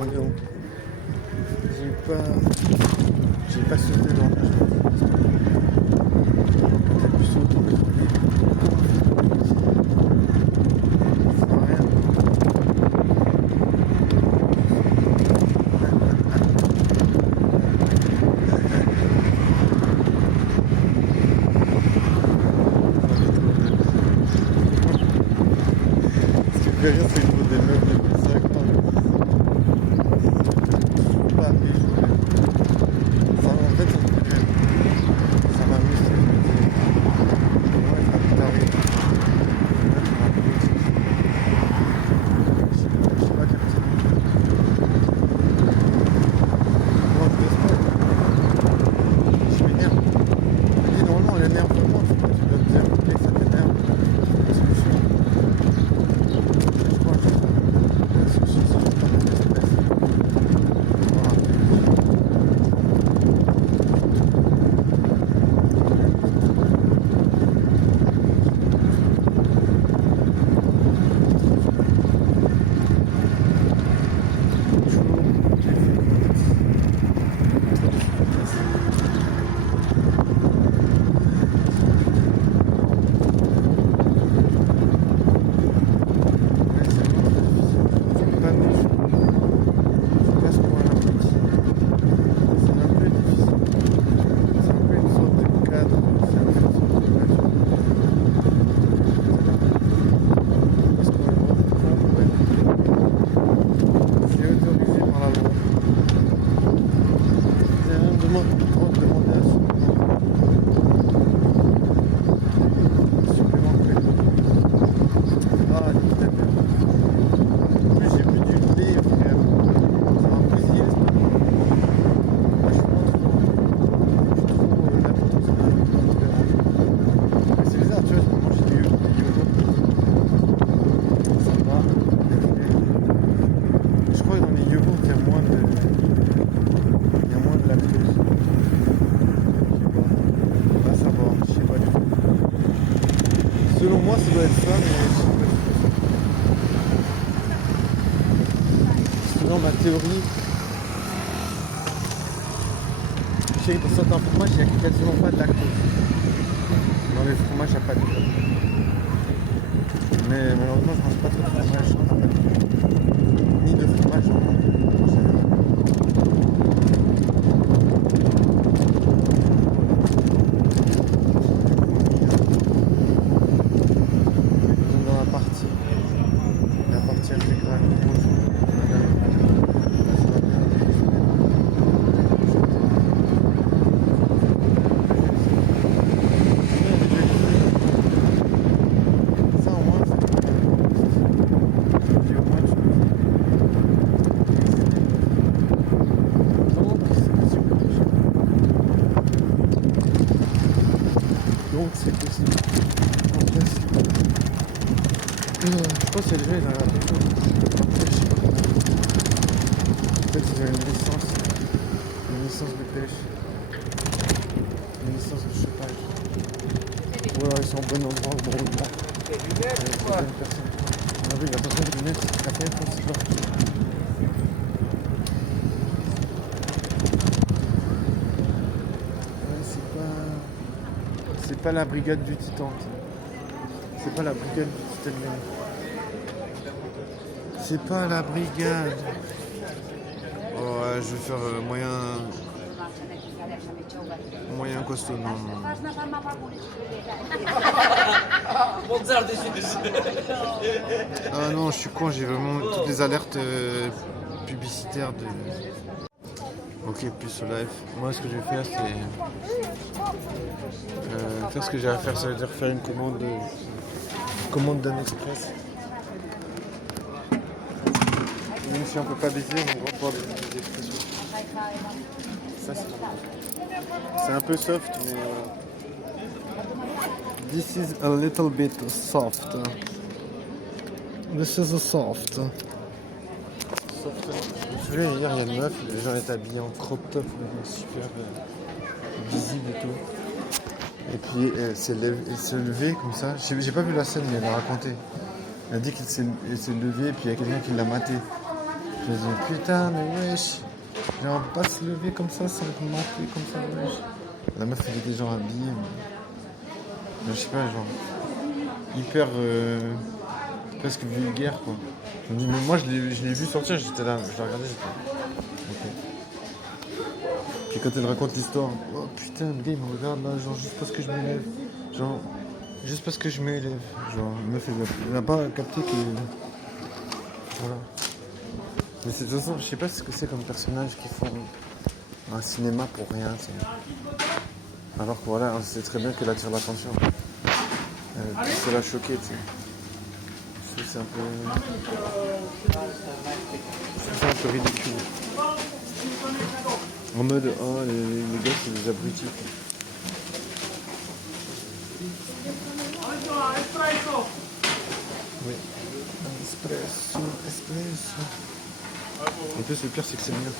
j'en ai où? J'ai pas sauté dans le jeu. Peut-être plus sauter que trouver. Ça sert à rien. Ce qui me fait rire, c'est le niveau des meubles. C'est vrai que pas appris, ça, en fait, ça m'amuse. Ouais, ça t'arrive. Je sais pas quel type. Moi, je m'énerve. Je dis normalement, l'énervement, tu dois te dire ok, ça t'énerve. Parce que je crois que la solution, c'est de pas mettre d'espèce. Selon moi, ça doit être ça, mais selon ma théorie, je sais que dans certains fromages, il n'y a quasiment pas de lactose. Dans les fromages, il n'y a pas de lactose. Mais malheureusement, je ne mange pas trop de fromage. Ni de fromage en général. La partie intégrale rouge. Ça au moins, puis au moins donc c'est possible. Je pense que les gens ils arrêtent tout. Après, je sais pas comment. Peut-être qu'ils ont une licence de pêche, une licence de chauffage. Ou alors ils sont au bon endroit, au bon moment. C'est une bonne personne. Ah oui, il a besoin de lunettes, c'est très bien pour se voir. Ouais, c'est pas la brigade du Titan. C'est pas la brigade du Titan. C'est pas la brigade. Oh, ouais, je vais faire moyen costaud, non. Ah non, je suis con, j'ai vraiment toutes les alertes publicitaires de... Ok, plus au live. Moi, ce que je vais faire, c'est... faire ce que j'ai à faire, ça veut dire faire une commande d'un express. Même si on peut pas baiser, on va pouvoir baiser des expressions. Ça, c'est un peu soft, mais... This is a little bit soft. This is a soft. Soft. Je me souviens, hier, il y a une meuf, les gens étaient habillés en crop top, super visible et tout. Et puis, elle s'est levée comme ça. J'ai pas vu la scène, mais elle a raconté. Elle a dit qu'elle s'est levée et puis il y a quelqu'un qui l'a maté. Je me dis putain mais wesh. Genre pas se lever comme ça sans mater comme ça wesh. La meuf elle était genre habillée. Mais je sais pas genre. Hyper presque vulgaire quoi. Je me dis mais moi je l'ai vu sortir, j'étais là, je l'ai regardé, j'étais. Ok. Puis quand elle raconte l'histoire, oh putain le gars il me regarde là, genre juste parce que je me lève. Genre juste parce que je me lève. Genre la meuf elle n'a pas capté que. Voilà. Mais de toute façon, je sais pas ce que c'est comme personnage qui font un cinéma pour rien, tu sais. Alors que voilà, on sait très bien qu'elle attire l'attention. C'est la choquer, tu sais. Je trouve que c'est un peu. Je trouve ça un peu ridicule. En mode, oh, les gars, c'est des abrutis. Oui. Espresso, espresso. En plus, le pire, c'est que c'est bien.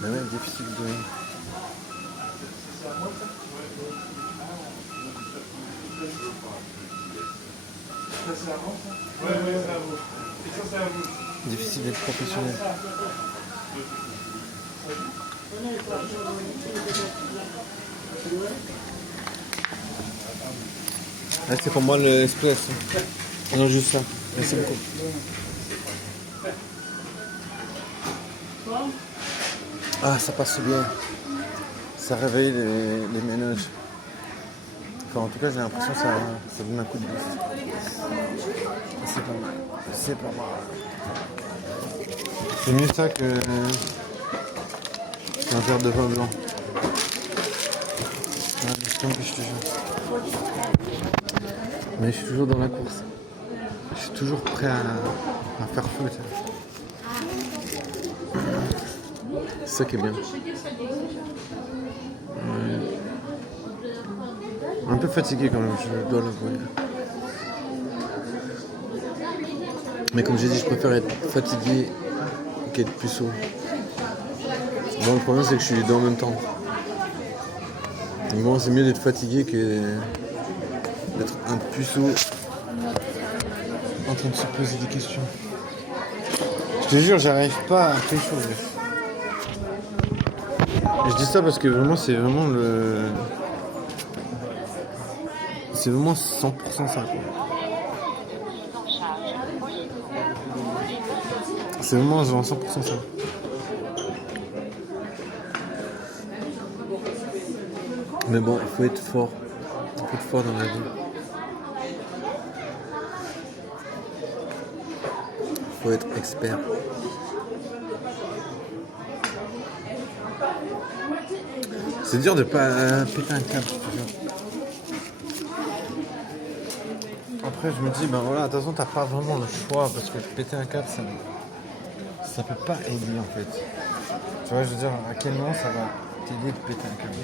Mais ouais, difficile de. Ça c'est à moi ça? Ouais, c'est à vous. Et ça c'est à vous. Difficile d'être professionnel. Là, c'est pour moi l'espresso. Non, juste ça. Merci beaucoup. Ah, ça passe bien. Ça réveille les ménages. Enfin, en tout cas, j'ai l'impression que ça donne un coup de boost. C'est pas mal. C'est pas mal. C'est mieux ça que un verre de vin blanc. Ouais, c'est comme que je te jure. Mais je suis toujours dans la course. Je suis toujours prêt à faire feu. C'est ça qui est bien. Un peu fatigué quand même, je dois l'avouer. Mais comme j'ai dit, je préfère être fatigué qu'être puceau. Bon, le problème c'est que je suis les deux en même temps. Donc bon, c'est mieux d'être fatigué que d'être un puceau en train de se poser des questions. Je te jure, j'arrive pas à faire chose. Je dis ça parce que vraiment, c'est vraiment le... C'est vraiment 100% ça, quoi. C'est vraiment genre 100% ça. Mais bon, il faut être fort. Il faut être fort dans la vie. Il faut être expert. C'est dur de pas péter un câble, je te jure. Après, je me dis, ben voilà, de toute façon, t'as pas vraiment le choix parce que péter un câble, ça peut pas aider en fait. Tu vois, je veux dire, à quel moment ça va t'aider de péter un câble?